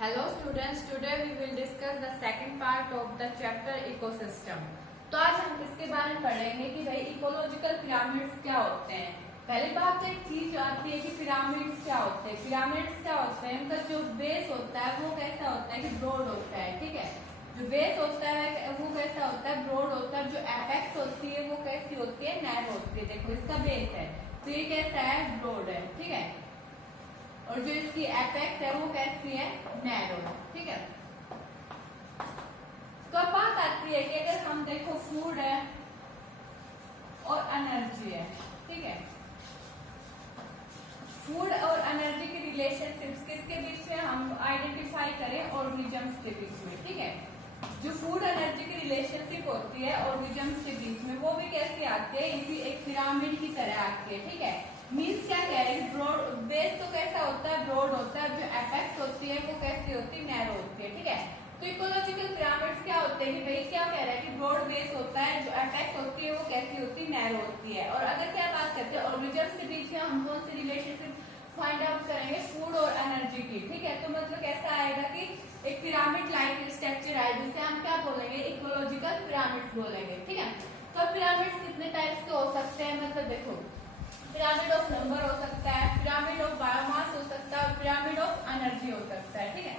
Hello students, today we will discuss the second part of the chapter ecosystem. तो आज हम इसके बारे में पढ़ेंगे कि भाई इकोलॉजिकल पिरामिड्स क्या होते हैं। पहली बात तो एक चीज आती है कि पिरामिड्स क्या होते हैं। पिरामिड्स क्या होते हैं, उनका जो बेस होता है वो कैसा होता है कि ब्रॉड होता है, ठीक है। जो बेस होता है वो कैसा होता है, ब्रॉड होता है। जो एपेक्स होती है वो कैसी होती है, नैरो होती है। देखो इसका बेस है तो ये कैसा है, ब्रॉड है, ठीक है। और जो इसकी एपेक्स है वो कैसी है, नैरो, ठीक है। कब बात आती है कि अगर हम देखो फूड है और एनर्जी है, ठीक है। फूड और एनर्जी की रिलेशनशिप्स किसके बीच में हम आइडेंटिफाई करें, ऑर्गेनिजम्स के बीच में, ठीक है। जो फूड एनर्जी की रिलेशनशिप होती है ऑर्गेनिजम्स के बीच में, वो भी कैसे आती है, इसी एक पिरामिड की तरह आती है, ठीक है। मीन्स क्या कह रहे हैं, ब्रॉड बेस तो कैसा होता है, ब्रॉड होता है। जो एपेक्स होती है वो कैसी होती है, नैरो होती है, ठीक है। तो इकोलॉजिकल पिरामिड्स क्या होते हैं कि भाई क्या कह रहा है कि ब्रॉड बेस होता है, जो एपेक्स होती है वो कैसी होती है, नैरो होती है। और अगर क्या बात करते हैं ऑर्गेनिजम्स के बीच में, हम कौन सी रिलेशनशिप फाइंड आउट करेंगे, फूड और एनर्जी की, ठीक है। तो मतलब कैसा आएगा कि एक पिरामिड लाइक स्ट्रक्चर है जिसे हम क्या बोलेंगे, इकोलॉजिकल पिरामिड्स बोलेंगे, ठीक है। तो पिरामिड्स कितने टाइप्स के हो सकते हैं, मतलब देखो पिरामिड ऑफ नंबर हो सकता है, पिरामिड ऑफ बायोमास हो सकता है, पिरामिड ऑफ एनर्जी हो सकता है, ठीक है।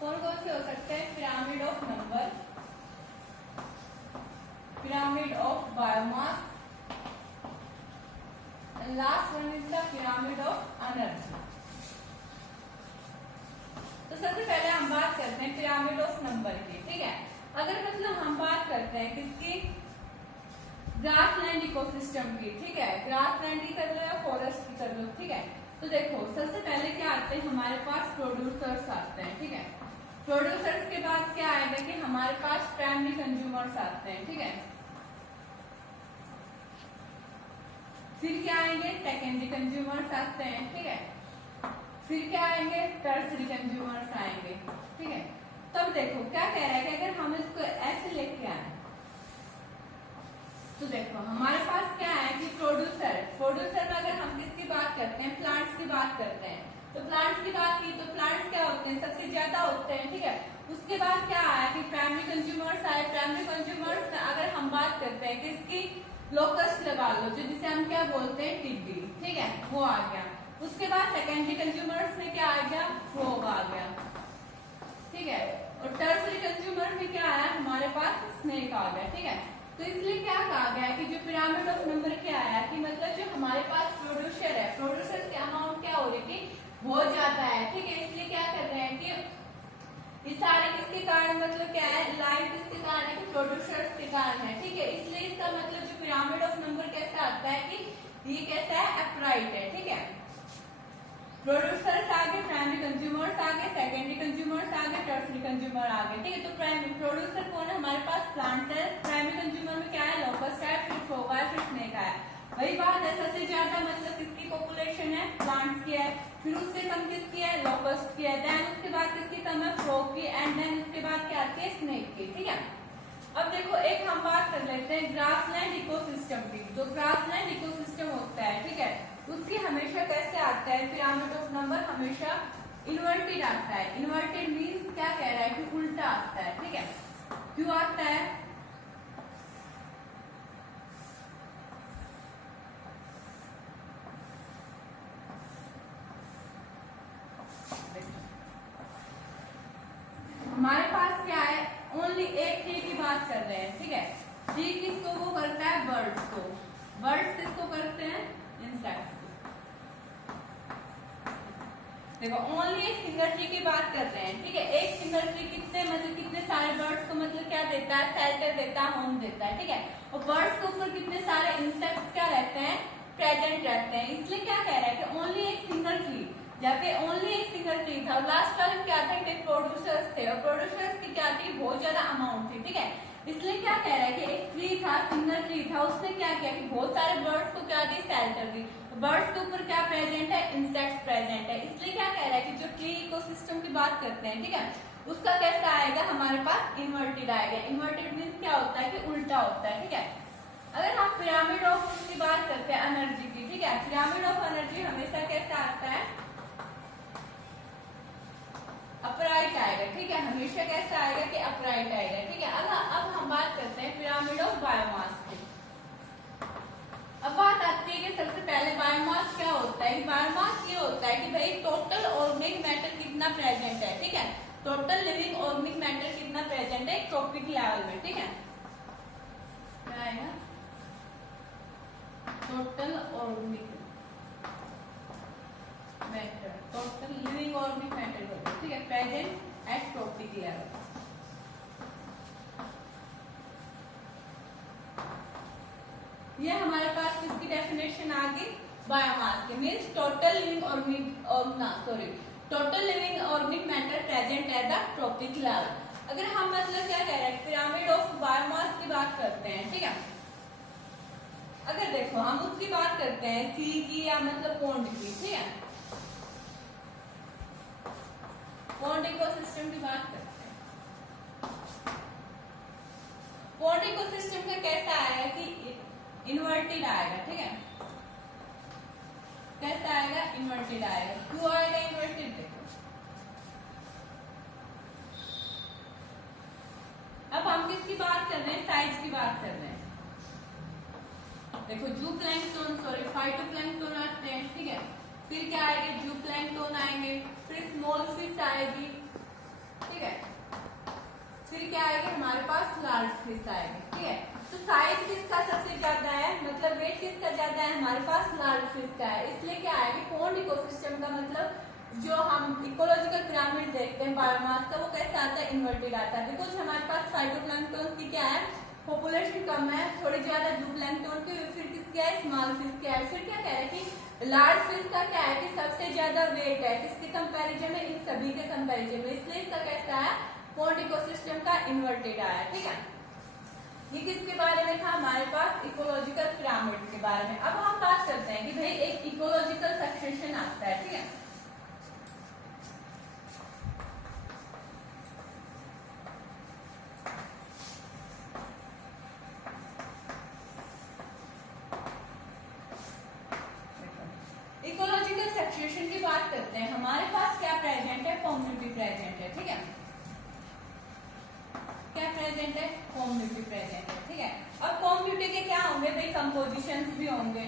कौन कौन से हो सकते हैं, pyramid of number, pyramid of biomass, and last one is the pyramid of energy. तो सबसे पहले हम बात करते हैं पिरामिड ऑफ नंबर की, ठीक है। अगर मतलब हम बात करते हैं किसकी, ग्रासलैंड इकोसिस्टम की, ठीक है। ग्रासलैंड की कर लो या फॉरेस्ट की कर लो, ठीक है। तो देखो सबसे पहले क्या आते हैं, हमारे पास प्रोड्यूसर्स आते हैं, ठीक है। प्रोड्यूसर्स के बाद क्या आएगा कि हमारे पास प्राइमरी कंज्यूमर्स आते हैं, ठीक है। फिर क्या आएंगे, सेकेंडरी कंज्यूमर्स आते हैं, ठीक है। फिर क्या आएंगे, टर्सरी कंज्यूमर्स आएंगे, ठीक है। तब देखो क्या कह रहा है कि अगर हम इसको ऐसे लेके आए तो देखो हमारे पास क्या है कि प्रोड्यूसर में अगर हम किसकी बात करते हैं, प्लांट्स की बात करते हैं। तो प्लांट्स की बात की तो प्लांट्स क्या होते हैं, सबसे ज्यादा होते हैं, ठीक है। उसके बाद क्या आया कि प्राइमरी कंज्यूमर्स आए। प्राइमरी कंज्यूमर्स में अगर हम बात करते हैं किसकी, लोकस्ट लगा लो, जो जिसे हम क्या बोलते हैं, टिड्डी, ठीक है, वो आ गया। उसके बाद सेकेंडरी कंज्यूमर्स में क्या आ गया, फ्रॉग आ गया, ठीक है। और टर्सरी कंज्यूमर में क्या आया, हमारे पास स्नेक आ गया, ठीक है। तो इसलिए क्या कहा गया कि जो पिरामिड ऑफ नंबर क्या आया कि मतलब जो हमारे पास प्रोड्यूसर है, प्रोड्यूसर के अमाउंट क्या हो रही है कि बहुत ज्यादा है, ठीक है। इसलिए क्या कर रहे हैं कि ये सारे किसके कारण, मतलब क्या है, लाइफ किसके कारण है कि प्रोड्यूसर्स के कारण है, ठीक है। इसलिए इसका मतलब जो पिरामिड ऑफ नंबर कैसा आता है कि ये कैसा है, अपराइट है, ठीक है। प्रोड्यूसर्स आगे, प्राइमरी कंज्यूमर्स आगे, सेकेंडरी कंज्यूमर्स आगे, टर्सरी कंज्यूमर आगे, ठीक है। तो प्राइमरी प्रोड्यूसर कौन है, हमारे पास प्लांट्स है। प्राइमरी कंज्यूमर में क्या है, लोकस्ट है, फिर फ्रॉग है, फिर स्नेक है। वही बात है, सबसे ज्यादा मतलब किसकी पॉपुलेशन है, प्लांट्स की है। फिर उससे कम किसकी है, लोकस्ट की है। देन उसके बाद किसकी कम है, फ्रॉग की। एंड देन उसके बाद क्या आती है, स्नेक की, ठीक है। अब देखो एक हम बात कर लेते हैं ग्रासलैंड इकोसिस्टम की। जो ग्रासलैंड इकोसिस्टम होता है, ठीक है, उसकी हमेशा कैसे आता है, पिरामिड ऑफ नंबर हमेशा इन्वर्टेड आता है। इन्वर्टेड मीन्स क्या कह रहा है कि उल्टा आता है, ठीक है। क्यों आता है, हमारे पास क्या है, ओनली एक ट्री की बात कर रहे हैं, ठीक है। ट्री किसको वो करता है, बर्ड्स को। बर्ड्स किसको करते हैं, इंसेक्ट्स को। देखो ओनली एक सिंगल ट्री की बात कर रहे हैं, ठीक है। एक सिंगल ट्री कितने मतलब कितने सारे बर्ड्स को मतलब क्या देता है, शेल्टर देता है, होम देता है, ठीक है। और बर्ड्स के ऊपर कितने सारे इंसेक्ट्स क्या रहते हैं, प्रेजेंट रहते हैं। इसलिए क्या कह रहा है कि ओनली एक सिंगल ट्री, जहाँ पे ओनली एक सिंगल ट्री था। और लास्ट वाले क्या था कि प्रोड्यूसर्स थे, और प्रोड्यूसर्स की क्या थी, बहुत ज्यादा अमाउंट थी, ठीक है। इसलिए क्या कह रहा है कि एक ट्री था, सिंगल ट्री था, उसने क्या किया कि बहुत सारे बर्ड्स को क्या दी, शेल्टर दी। बर्ड्स के ऊपर क्या प्रेजेंट है, इंसेक्ट्स प्रेजेंट है। इसलिए क्या कह रहा है कि जो ट्री इकोसिस्टम की बात करते हैं, ठीक है, उसका कैसा आएगा, हमारे पास इन्वर्टेड आएगा। इन्वर्टेड मीन्स क्या होता है कि उल्टा होता है, ठीक है। अगर हम पिरामिड ऑफ उसकी बात करते हैं एनर्जी की, ठीक है, पिरामिड ऑफ एनर्जी हमेशा कैसा आता है, अपराइट आएगा, ठीक है, हमेशा कैसा आएगा कि अपराइट आएगा, ठीक है। अब हम बात करते हैं पिरामिड ऑफ बायोमास की। अब बात आती है कि सबसे पहले बायोमास क्या होता है। बायोमास ये होता है कि भाई टोटल ऑर्गेनिक मैटर कितना प्रेजेंट है, ठीक है, टोटल लिविंग ऑर्गेनिक मैटर कितना प्रेजेंट है ट्रॉपिक लेवल में, ठीक है, क्या आएगा, total organic matter, total living organic matter, ठीक है, प्रेजेंट एट ट्रॉपिक लेवल। ये हमारे पास किसकी डेफिनेशन आ गई, बायोमास की, means total living organic total living organic matter present at the trophic level. अगर हम मतलब क्या कह रहे हैं, पिरामिड ऑफ बायोमास की बात करते हैं, ठीक है, अगर देखो हम उसकी बात करते हैं सी की या मतलब पॉन्ड की, ठीक है, पॉन्ड इकोसिस्टम की बात करते हैं। पॉन्ड इकोसिस्टम का कैसा आएगा कि इन्वर्टेड आएगा, ठीक है, कैसा आएगा, इन्वर्टेड आएगा। क्यों आएगा इन्वर्टेड, देखो अब हम किसकी बात कर रहे हैं, साइज की बात कर रहे हैं। देखो जू प्लैंकटन, सॉरी फाइटोप्लैंकटन आते हैं, ठीक है, फिर क्या आएंगे, जू प्लैंकटन आएंगे, फिर स्मॉल फिश आएगी, ठीक है, फिर क्या आएगी हमारे पास लार्ज फिश आएगी, ठीक है। तो साइज किसका सबसे ज्यादा है, मतलब वेट किसका ज्यादा है, हमारे पास लार्ज फिश का है, इसलिए क्या आएगी, पॉन्ड इकोसिस्टम का मतलब जो हम इकोलॉजिकल पिरामिड देखते हैं बायोमास का, वो कैसा आता है, इन्वर्टेड आता है, बिकॉज हमारे पास फाइटोप्लैंकटन की क्या है, पॉपुलेशन कम है, थोड़ी ज्यादा जू प्लैंकटन की, फिर किसकी है, स्मॉल फिश की है। फिर क्या कह रहे हैं कि लार्ज फिश का क्या है कि सबसे ज्यादा वेट है किसके कंपैरिजन में, इन सभी के कंपैरिजन में, इसलिए इसका कैसा है, पॉन्ड इकोसिस्टम का इन्वर्टेड आया, ठीक है। ये किसके बारे में था, हमारे पास इकोलॉजिकल पिरामिड के बारे में। अब हम बात करते हैं कि भाई एक इकोलॉजिकल सक्सेशन आता है, ठीक है, इकोलॉजिकल सक्सेशन की बात करते हैं। हमारे पास क्या प्रेजेंट है, कम्युनिटी प्रेजेंट है, ठीक है, क्या प्रेजेंट है, कम्युनिटी प्रेजेंट है, ठीक है। अब कम्युनिटी के क्या होंगे भाई, कंपोजिशंस भी होंगे,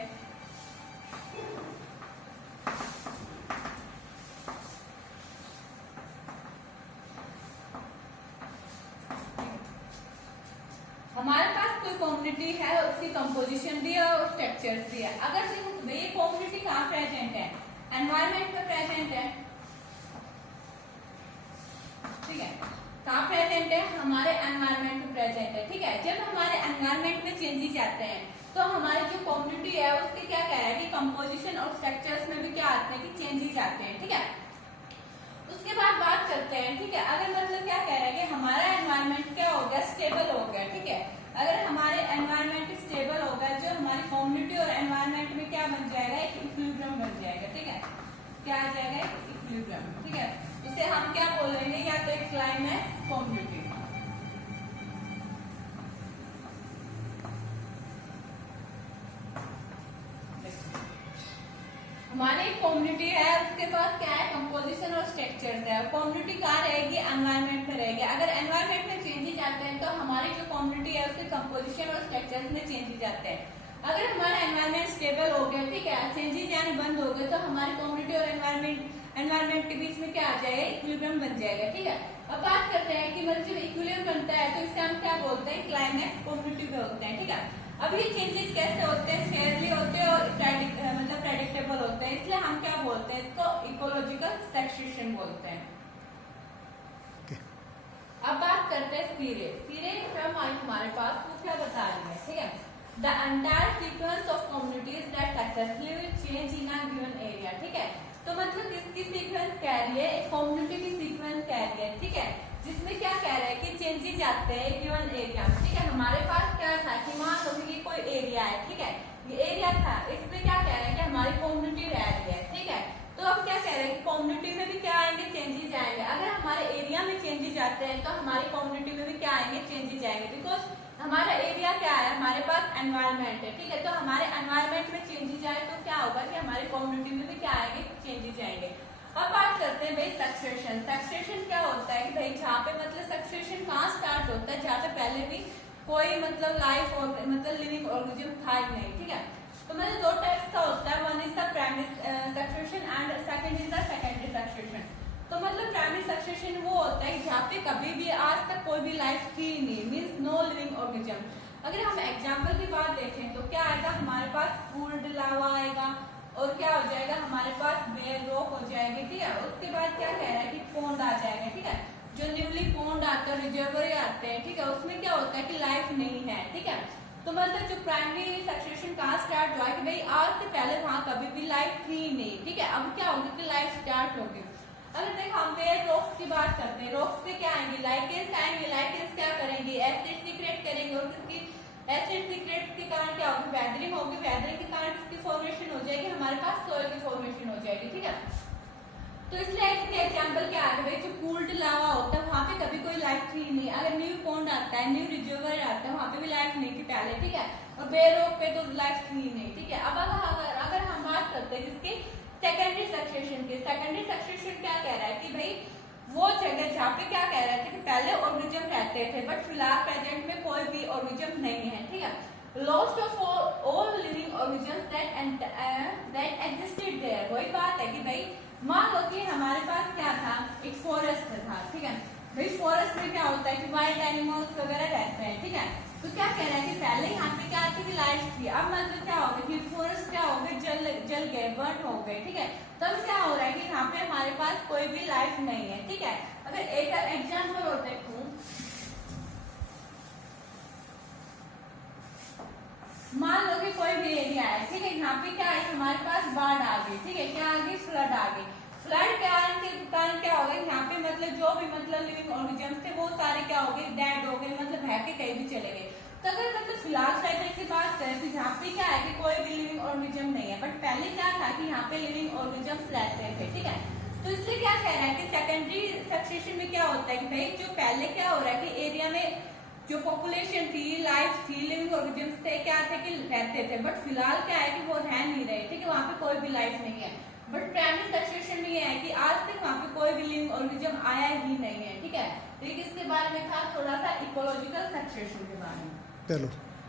हमारे पास कोई कम्युनिटी है, उसकी कंपोजिशन भी है और स्ट्रक्चर्स भी है। अगर ये कम्युनिटी कहाँ प्रेजेंट है, एनवायरमेंट में प्रेजेंट है, ठीक है, कहाँ प्रेजेंट है, हमारे एनवायरमेंट में प्रेजेंट है, ठीक है। जब हमारे एनवायरमेंट में चेंजेस आते हैं तो हमारी जो कम्युनिटी है उसके क्या कह रहा है कि कंपोजिशन और स्ट्रक्चर्स में भी क्या आते हैं कि चेंजेस आते हैं, ठीक है। उसके बाद बात करते हैं, ठीक है, अगर मतलब क्या कह रहा है कि हमारा एनवायरमेंट क्या हो गया, स्टेबल हो गया, ठीक है। अगर हमारे एनवायरमेंट स्टेबल हो गया, जो हमारी कम्युनिटी और एनवायरमेंट में क्या बन जाएगा, एक इक्विलिब्रियम बन जाएगा, ठीक है, क्या आ जाएगा, एक इक्विलिब्रियम, ठीक है। इसे हम क्या बोलेंगे, या तो एक क्लाइमेक्स कम्युनिटी, हमारी कम्युनिटी है उसके पास क्या है, कंपोजिशन और स्ट्रक्चर्स है। कम्युनिटी कहाँ रहेगी, एनवायरमेंट में रहेगी। अगर एनवायरमेंट में चेंजेस आते हैं तो हमारी जो कम्युनिटी है उसके कंपोजिशन और स्ट्रक्चर्स में चेंजेस आते हैं। अगर हमारा एनवायरमेंट स्टेबल हो गया, ठीक है, चेंजेस यानी बंद हो गए, तो हमारी कम्युनिटी और एनवायरमेंट के बीच में क्या आ जाएगा, इक्विलिब्रियम बन जाएगा, ठीक है। अब बात करते हैं कि मतलब जब इक्विलिब्रियम बनता है तो इसे हम क्या बोलते हैं, क्लाइमेक्स कम्युनिटी बोलते हैं, ठीक है। अब ये चेंजेस कैसे होते हैं, फेयरली होते हैं और मतलब प्रेडिक्टेबल होते हैं, इसलिए हम क्या बोलते हैं, इसको इकोलॉजिकल सक्सेशन बोलते हैं। अब बात करते हैं सीरे। सीरे टर्म आई हमारे पास, वो क्या बता रही है, ठीक है, the entire sequence of communities that successfully change in a given area, ठीक है। तो मतलब किसकी सीक्वेंस कह रही है, एक कम्युनिटी की सीक्वेंस कह रही है, ठीक है, जिसमें क्या कह रहे हैं कि चेंजेस आते हैं गिवन एरिया में, ठीक है। हमारे पास क्या था कि मान लो कि कोई एरिया है, ठीक है, ये एरिया था, इसमें क्या कह रहे हैं कि हमारी कम्युनिटी रह रही है, ठीक है। तो अब क्या कह रहे हैं कि कम्युनिटी में भी क्या आएंगे, चेंजेस आएंगे। अगर हमारे एरिया में चेंजेस आते हैं तो हमारी कम्युनिटी में भी क्या आएंगे, चेंजेस आएंगे, बिकॉज हमारा एरिया क्या है, हमारे पास एनवायरनमेंट है, ठीक है। तो हमारे एनवायरनमेंट में चेंजेस आए तो क्या होगा कि हमारी कम्युनिटी में भी क्या आएंगे, चेंजेस आएंगे। अब बात करते हैं भाई सक्सेशन। सक्सेशन क्या होता है कि भाई जहाँ पे मतलब सक्सेशन कहाँ स्टार्ट होता है, जहाँ पे पहले भी कोई मतलब लाइफ और मतलब लिविंग ऑर्गेनिज्म था ही नहीं, ठीक है। तो मतलब दो टाइप्स का होता है, one is the primary succession and second is the secondary succession. तो मतलब प्राइमरी सक्सेशन वो होता है जहाँ पे कभी भी आज तक कोई भी लाइफ थी नहीं, मीन्स नो लिविंग ऑर्गेनिज्म। अगर हम एग्जाम्पल की बात देखें तो क्या आएगा, हमारे पास कूल्ड लावा आएगा और क्या हो जाएगा, हमारे पास बेयर रॉक हो जाएगी, ठीक है। उसके बाद क्या कह रहा है कि पोंड आ जाएगा, ठीक है। जो न्यूली पोंड आते हैं, रिजर्वरी आते हैं, ठीक है, उसमें क्या होता है कि लाइफ नहीं है, ठीक है। तो मतलब जो प्राइमरी सक्सेशन कहाँ स्टार्ट हुआ है कि भाई आज से पहले वहां कभी भी लाइफ थी नहीं, ठीक है। अब क्या होगी कि लाइफ स्टार्ट होगी। अगर देखो हम बेयर रॉक्स की बात करते हैं, रॉक्स से क्या आएंगे, लाइकेंस आएंगे। लाइकेंस क्या करेंगे, एसिड सीक्रेट करेंगे और किसकी एसिड सीक्रेट के कारण क्या होगी, वेदरिंग होगी। वेदरिंग के कारण किसकी फॉर्मेशन हो जाएगी, हमारे पास सोइल की फॉर्मेशन हो जाएगी, ठीक है। तो इसलिए इसके एग्जांपल क्या आ गए, जो कूल्ड लावा होता है वहां पे कभी कोई लाइफ थी नहीं। अगर न्यू पॉन्ड आता है, न्यू रिजर्वर आता है, वहां पे भी लाइफ नहीं थी पहले, ठीक है। और बेयर रॉक पे तो लाइफ थी नहीं, ठीक है। अब अगर हम बात करते हैं इसके सेकेंडरी सक्सेशन के, सेकेंडरी सक्सेशन क्या कह रहा है कि भाई वो जगह जहाँ पे क्या कह रहे थे कि पहले ऑर्गेनिज्म रहते थे बट फिलहाल प्रेजेंट में कोई भी ऑर्गेनिज्म नहीं है, ठीक है। Lost of all living organisms that existed there. वही बात है कि भाई मान लो कि हमारे पास क्या था, एक फॉरेस्ट था, ठीक है। भाई फॉरेस्ट में क्या होता है कि वाइल्ड एनिमल्स वगैरह रहते हैं, ठीक है। तो क्या कह रहा है कि पहले यहाँ पे क्या थी कि लाइफ थी, अब मतलब क्या हो गया कि फॉरेस्ट क्या हो गए, जल गए, बर्न हो गए, ठीक है। तब क्या हो रहा है कि यहाँ पे हमारे पास कोई भी लाइफ नहीं है, ठीक है। अगर एक एग्जाम्पल और देखूं, मान लो कि कोई भी एरिया है, ठीक है। यहाँ पे क्या है, हमारे पास बाढ़ आ गई, ठीक है। क्या आ गई, फ्लड आ गई। फ्लड के कारण क्या हो गया, यहाँ पे मतलब जो भी मतलब लिविंग ऑर्गेनिजम्स थे वो सारे क्या हो गए, डेड हो गए, मतलब बह के कहीं भी चले गए। तो अगर मतलब फिलहाल साइकिल की बात करें तो यहाँ पे क्या है कि कोई भी लिविंग ऑर्गेनिज्म नहीं है, बट पहले क्या था कि यहाँ पे लिविंग ऑर्गेनिजम्स रहते थे, ठीक है। तो इसलिए क्या कह रहा है कि सेकेंडरी सक्सेशन में क्या होता है कि भाई जो पहले क्या हो रहा है कि एरिया में जो पॉपुलेशन थी, लाइफ थी, लिविंग ऑर्गेनिजम्स थे, क्या थे कि रहते थे, बट फिलहाल क्या है कि वो रह नहीं रहे, ठीक है। वहां पे कोई भी लाइफ नहीं है। बट प्राइमरी सक्सेशन में ये है कि आज तक वहां पे कोई भी लिविंग ऑर्गेनिज्म आया ही नहीं है, ठीक है। तो इसके बारे में था थोड़ा सा इकोलॉजिकल सक्सेशन के बारे में। चलो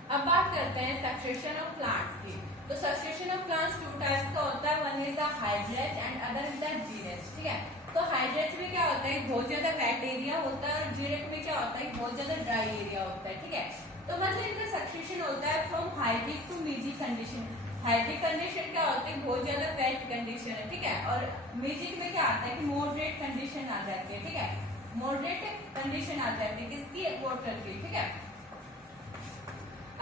अब बात करते हैं सक्सेशन ऑफ प्लांट्स की। तो succession of plants two types का होता है, one is the hydrarch and other is the xerarch, ठीक है। तो हाइड्रेट में क्या होता है, बहुत ज्यादा वेट एरिया होता है, और जीरेट में क्या होता है, बहुत ज्यादा ड्राई एरिया होता है, ठीक है। तो मतलब इनका सक्सेशन होता है from hydric to mesic condition. Hydric condition क्या होता है, बहुत ज्यादा वेट कंडीशन है, ठीक है। और मीजिक में क्या आता है कि मॉडरेट कंडीशन आ जाती है, ठीक है। मॉडरेट कंडीशन आ जाती है किसकी, वाटर की, ठीक है।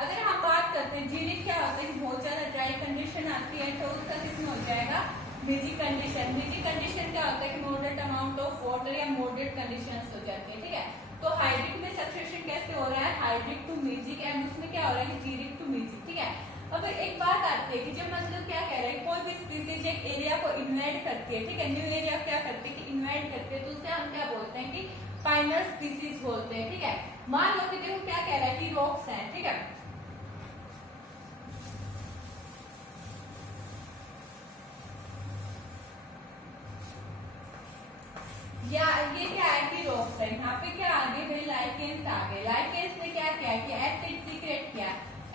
अगर हम बात करते हैं जीरिक क्या होता है कि बहुत ज्यादा ड्राई कंडीशन आती है, तो उसका किसमें हो जाएगा, मीजिक कंडीशन। मीजिक कंडीशन क्या होता है कि मॉडरेट अमाउंट ऑफ वाटर या मॉडरेट कंडीशंस हो जाती है, ठीक है। तो हाइड्रिक में सक्सेशन कैसे हो रहा है, हाइड्रिक टू मीजिक, एंड उसमें क्या हो रहा है कि जीरिक टू मीजिक, ठीक है। अब एक बात आती है कि जब मतलब क्या कह रहे हैं, कोई भी स्पीसीज एक एरिया को इन्वाइट करती है, ठीक है, न्यू एरिया क्या करती है कि इन्वाइट करते हैं, तो उसे हम क्या बोलते हैं कि पाइनर स्पीसीज बोलते हैं, ठीक है। मान लो कि देखो क्या कह रहा है कि रॉक्स हैं, ठीक है। या ये क्या है कि रॉक्स है, यहाँ पे क्या आ गए भाई, लाइकेंस आ गए। लाइकेंस ने क्या किया कि एसिड सीक्रेट किया।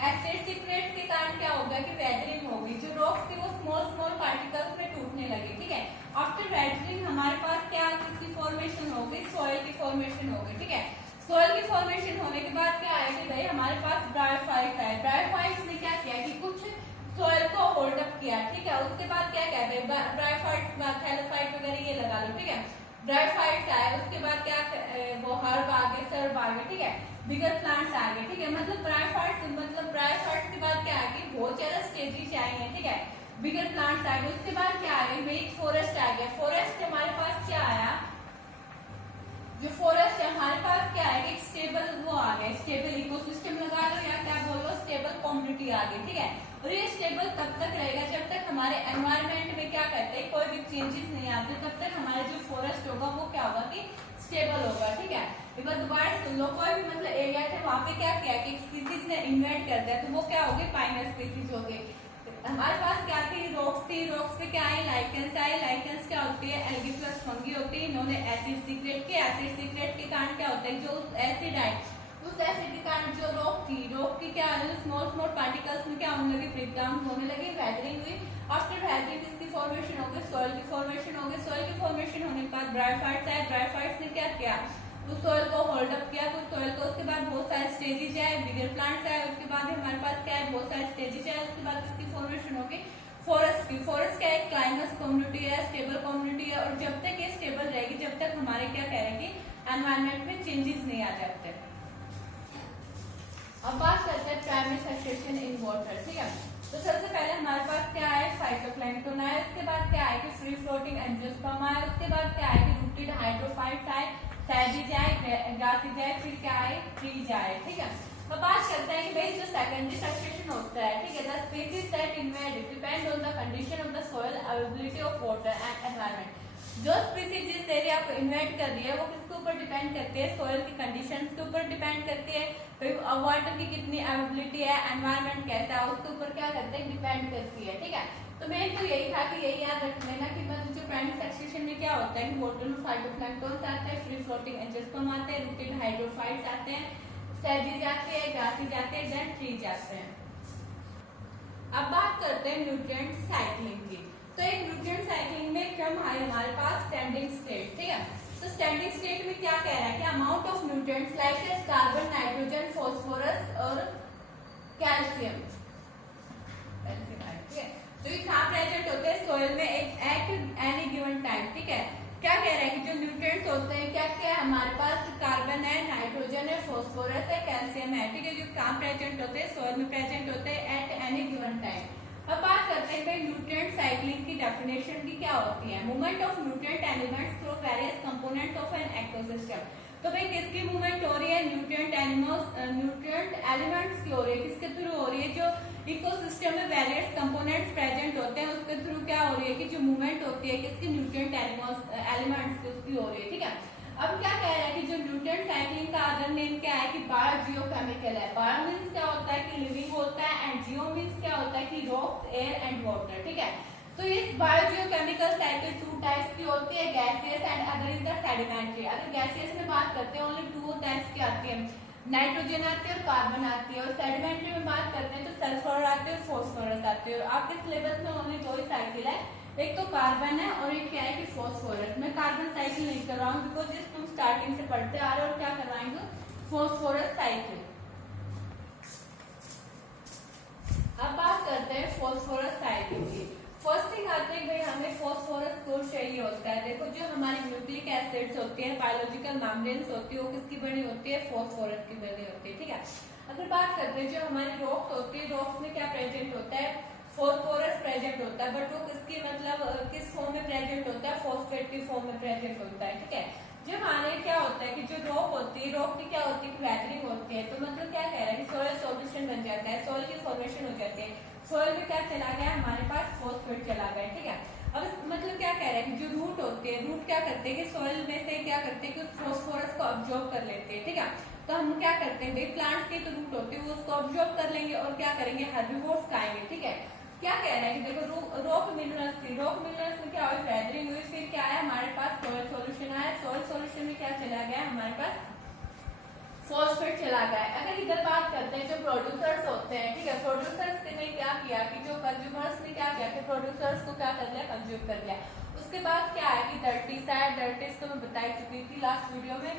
एसिड सीक्रेट के कारण क्या होगा कि वेदरिंग होगी, जो रॉक्स थे वो स्मॉल स्मॉल पार्टिकल्स में टूटने लगे, ठीक है। आफ्टर वेदरिंग हमारे पास क्या किसकी फॉर्मेशन हो गई, सॉइल की फॉर्मेशन हो गई, ठीक है। सॉइल की फॉर्मेशन होने के बाद क्या है कि भाई हमारे पास ब्रायोफाइट्स है। ब्रायोफाइट्स ने क्या किया कि कुछ सॉइल को होल्ड अप किया, ठीक है। उसके बाद क्या कहते हैं, ब्रायोफाइट्स के बाद थैलोफाइट वगैरह ये लगा लो, ठीक है। ब्रायोफाइट्स आए, उसके बाद क्या वो हर्ब आ गए, सर्ब आ गए, ठीक है। बिगर प्लांट्स आ गए, ठीक है। मतलब ब्रायोफाइट्स के बाद क्या आ गई, बहुत ज्यादा स्टेजेस आई हैं, ठीक है। बिगर प्लांट्स आ गए, उसके बाद क्या आ गई, एक फॉरेस्ट आ गया। फॉरेस्ट हमारे पास क्या आया, जो फॉरेस्ट है हमारे पास क्या है, एक स्टेबल वो आ गया, स्टेबल इकोसिस्टम लगा लो या क्या बोलो, स्टेबल कम्युनिटी आ गई, ठीक है। और ये स्टेबल तब तक रहेगा जब तक हमारे एनवायरनमेंट में क्या कहते हैं, कोई भी चेंजेस नहीं आते, तब तक हमारा जो फॉरेस्ट होगा वो क्या होगा कि स्टेबल होगा, ठीक है। एक बार दोबारा सुन लो, कोई भी मतलब एरिया थे वहाँ पे क्या किया कि स्पीसीज ने इन्वेट कर दिया, तो वो क्या होगी, पाइनर स्पीसीज हो गई। हमारे पास क्या थी, रॉक्स थी, रॉक्स पे क्या आई, लाइकेंस आई। लाइकेंस क्या होती है, एल्गी प्लस फंगी होती है। इन्होंने एसिड सीक्रेट के, एसिड सीक्रेट के कारण क्या होता है, जो उस एसिड आए, उस एसिड के कारण जो रॉक थी, रॉक की क्या स्मॉल स्मॉल पार्टिकल्स में क्या होने लगी, ब्रेक डाउन होने लगी, वेदरिंग हुई। आफ्टर वेदरिंग इसकी फॉर्मेशन हो गई, सॉइल की फॉर्मेशन हो गई। सॉइल की फॉर्मेशन होने के बाद ब्रायोफाइट्स आए। ब्रायोफाइट्स ने क्या किया, उस सॉइल को होल्ड अप किया, तो सॉइल को, उसके बाद बहुत सारे स्टेजेस आए, बिगर प्लांट्स आए। उसके बाद हमारे पास क्या है, बहुत सारे स्टेजेस आए। उसके बाद इसकी फॉर्मेशन होगी फॉरेस्ट की। फॉरेस्ट क्या है, क्लाइमस कम्युनिटी है, स्टेबल कम्युनिटी है, और जब तक ये स्टेबल रहेगी, जब तक हमारे क्या कह रहे हैं कि एनवायरमेंट में चेंजेस नहीं आ जाते। अब बात करते हैं प्राइमरी सब्सटेंशन इन वाटर, ठीक है। तो सबसे पहले हमारे पास क्या है, फाइटोप्लैंक्टन है। उसके बाद क्या है कि फ्री फ्लोटिंग एंजियोस्पर्म है। उसके बाद क्या है कि रूटेड हाइड्रोफाइट्स आए, सैजिज आए, ग्रासिज आए, फिर क्या आए, ट्रीज आए, ठीक है। तो बात करते हैं कि भाई जो सेकेंडरी सब्सटेंशन होता है, ठीक है, the species that InvIT depend on the condition of the soil, availability of water and environment. जो स्पीसीज जिस एरिया को इन्वेट कर रही है वो किसके ऊपर डिपेंड करती है, सॉइल की कंडीशंस के ऊपर डिपेंड करती है, फिर वाटर की कितनी अवेलेबिलिटी है, एनवायरनमेंट कैसा है, उसके ऊपर क्या करते हैं, डिपेंड करती है, ठीक है। तो मेन तो यही था कि यही याद रख लेना कि मतलब जो प्राइमरी सब्सटेंशन में क्या होता है कि वाटर में फाइटोप्लैंक्टन्स आते हैं, फ्री फ्लोटिंग एंजियोस्पर्म आते हैं, रूटेड हाइड्रोफाइट्स आते हैं, सैजिज आते हैं, ग्रासिज आते हैं, देन ट्रीज आते हैं। अब बात करते हैं न्यूट्रिएंट साइक्लिंग की। तो एक न्यूट्रिएंट साइक्लिंग में क्रम है हमारे पास स्टैंडिंग स्टेट, ठीक है। तो स्टैंडिंग स्टेट में क्या कह रहा है कि amount of nutrients like as carbon, nitrogen, phosphorus और कैल्शियम, ठीक है, तो ये कहाँ प्रेजेंट होते हैं, सॉइल में एट एनी गिवन टाइम, ठीक है। क्या कह रहा है कि जो न्यूट्रिएंट्स होते हैं क्या क्या है हमारे पास, कार्बन है, नाइट्रोजन है, फास्फोरस है, कैल्शियम है, ठीक है, जो कहाँ प्रेजेंट होते हैं, सॉइल में प्रेजेंट होते हैं एट एनी गिवन टाइम। अब बात करते हैं भाई न्यूट्रिएंट साइक्लिंग की डेफिनेशन की क्या होती है, movement of nutrient elements through various components of an ecosystem. तो भाई किसकी मूवमेंट हो रही है, न्यूट्रिएंट एलिमेंट्स की हो रही है, किसके थ्रू हो रही है, जो इकोसिस्टम में वेरियस कंपोनेंट्स प्रेजेंट होते हैं उसके थ्रू क्या हो रही है कि जो मूवमेंट होती है किसकी, न्यूट्रिएंट एलिमेंट्स की उसकी हो रही है, ठीक है। अब क्या कह रहा है कि जो न्यूट्रिएंट साइक्लिंग का अदर नेम क्या है कि बायोजियोकेमिकल है। बायो मीन्स क्या होता है कि लिविंग होता है, एंड जियो मीन्स क्या होता है कि रॉक्स, एयर एंड वाटर, ठीक है। तो इस बायोजियोकेमिकल साइकिल टू टाइप्स की होती है, gaseous and other is the sedimentary. अगर गैसियस में बात करते हैं ओनली टू टाइप्स की आती है, नाइट्रोजन आती है और कार्बन आती है, और सेडिमेंट्री में बात करते हैं तो सल्फर आते हैं, फॉस्फोरस आते हैं। आपके सिलेबस में ओनली दो ही साइकिल है, एक तो कार्बन है और एक क्या है कि फॉस्फोरस। मैं कार्बन साइकिल नहीं कर रहा हूँ बिकॉज इस तुम स्टार्टिंग से पढ़ते आ रहे हो, और क्या करवाएंगे, फॉस्फोरस साइकिल। अब बात करते हैं फॉस्फोरस साइकिल की। फर्स्ट थिंग आते हैं भाई हमें फॉस्फोरस क्यों चाहिए होता है, देखो जो हमारी न्यूक्लिक एसिड्स होती है, बायोलॉजिकल मेम्ब्रेन्स होती है, वो किसकी बनी होती है, फॉस्फोरस की बनी होती है, ठीक है। अगर बात करते हैं जो हमारी रॉक्स होती है, रॉक्स में क्या प्रेजेंट होता है, फॉस्फोरस प्रेजेंट होता है, बट वो किसकी मतलब किस फॉर्म में प्रेजेंट होता है, फॉस्फेट की फॉर्म में प्रेजेंट होता है, ठीक है। जब हमारे क्या होता है कि जो रॉक होती है, रॉक की क्या होती है, वेदरिंग होती है, तो मतलब क्या कह रहा है कि सॉइल सॉल्यूशन बन जाता है, सॉइल की फॉर्मेशन हो जाती है, सॉइल में क्या चला गया हमारे पास, फॉस्फेट चला गया, ठीक है। अब मतलब क्या कह रहा है कि जो रूट होते हैं, रूट क्या करते हैं कि सॉइल में से क्या करते हैं कि उस फॉस्फोरस को ऑब्जॉर्ब कर लेते हैं, ठीक है। तो हम क्या करते हैं भाई, प्लांट्स के तो रूट होते हैं वो उसको ऑब्जॉर्ब कर लेंगे और क्या करेंगे, हर्बीवोर्स खाएंगे, ठीक है। क्या कह रहा है कि देखो रॉक मिनरल्स थी, रॉक मिनरल्स में क्या हुई, वेदरिंग हुई, फिर क्या आया हमारे पास, सॉइल सॉल्यूशन आया, सॉइल सॉल्यूशन में क्या चला गया हमारे पास, फॉस्फेट चला गया। अगर इधर बात करते हैं जो प्रोड्यूसर्स होते हैं, ठीक है, प्रोड्यूसर्स ने क्या किया कि जो कंज्यूमर्स ने क्या किया कि प्रोड्यूसर्स को क्या कर लिया, कंज्यूम कर लिया। उसके बाद क्या है कि डर्टीज है, डर्टीज तो मैं बता चुकी थी लास्ट वीडियो में।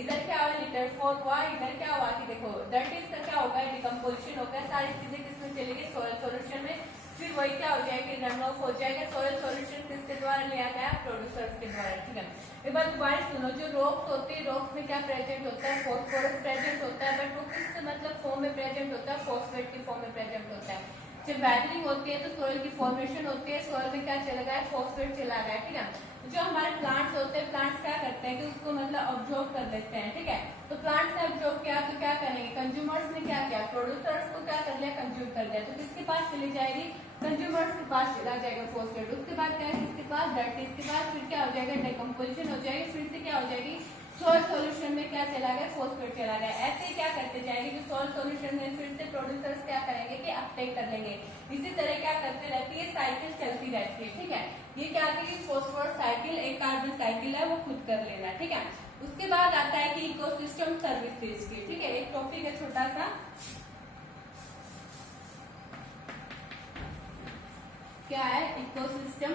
इधर क्या हुआ, लिटरफॉल हुआ, इधर क्या हुआ कि देखो डर्टीज का क्या होगा, डिकम्पोजिशन हो गया, सारी चीजें किसमें चली गई, सॉइल सॉल्यूशन में, फिर वही क्या हो जाएगी, रन ऑफ हो जाएगा। सॉइल सॉल्यूशन किसके द्वारा लिया गया, प्रोड्यूसर्स के द्वारा, ठीक है। एक बार दोबारा सुनो, जो रॉक्स होती है, रॉक्स में क्या प्रेजेंट होता है, फॉस्फोरस प्रेजेंट होता है, बट वो किस मतलब फॉर्म में प्रेजेंट होता है, फॉस्फेट की फॉर्म में प्रेजेंट होता है। जब वेदरिंग होती है तो सॉइल की फॉर्मेशन होती है, सॉइल में क्या चला गया, फॉस्फेट चला गया, ठीक है। जो हमारे प्लांट्स होते हैं, प्लांट्स क्या करते हैं कि उसको मतलब ऑब्जॉर्व कर लेते हैं, ठीक है। तो प्लांट्स ने ऑब्जॉर्व किया तो क्या करेंगे, कंज्यूमर्स ने क्या किया, प्रोड्यूसर्स को क्या कर लिया, कंज्यूम कर दिया, तो किसके पास चली जाएगी, कंज्यूमर्स के पास चला जाएगा फॉस्फेट। उसके बाद क्या है, किसके पास, डर्टीज के पास, फिर क्या हो जाएगा, डिकम्पोजिशन हो जाएगी, फिर से क्या हो जाएगी, सॉल्ट सॉल्यूशन में क्या चला गया, फॉस्फेट चला गया। ऐसे ही क्या करते जाएंगे, जो सॉल्ट सॉल्यूशन में फिर से प्रोड्यूसर्स क्या करेंगे कि अपटेक कर लेंगे। इसी तरह क्या करते रहती है, साइकिल चलती रहती है, ठीक है। ये क्या है, फॉस्फोरस साइकिल, एक कार्बन साइकिल है, वो खुद कर लेना, ठीक है। उसके बाद आता है कि इकोसिस्टम सर्विसेज की, ठीक है, एक टॉपिक है छोटा सा, क्या है, इकोसिस्टम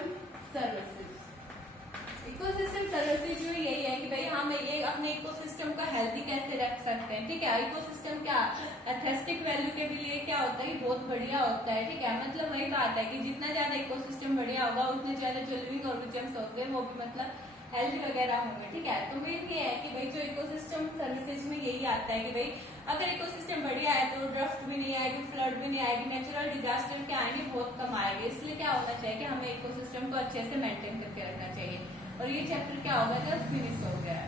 सर्विसेज। इकोसिस्टम सर्विसेज जो यही है कि भाई हम ये अपने इकोसिस्टम का हेल्थी कैसे रख सकते हैं, ठीक है। इकोसिस्टम क्या एस्थेटिक वैल्यू के लिए क्या होता है कि बहुत बढ़िया होता है, ठीक है। मतलब वही बात है कि जितना ज्यादा इकोसिस्टम बढ़िया होगा उतने ज्यादा जो लिविंग ऑर्गेनिजम्स होते हैं वो भी मतलब हेल्थ वगैरह होंगे, ठीक है। तो मेन ये है कि भाई जो इकोसिस्टम सर्विसेज में यही आता है कि भाई अगर इकोसिस्टम बढ़िया है तो ड्रफ्ट भी नहीं आएगी, फ्लड भी नहीं आएगी, नेचुरल डिजास्टर क्या आएंगे, बहुत कम आएंगे। इसलिए क्या होना चाहिए कि हमें इकोसिस्टम को अच्छे से मेंटेन करके रखना चाहिए। और ये चैप्टर क्या होगा, जब फिनिश हो गया है।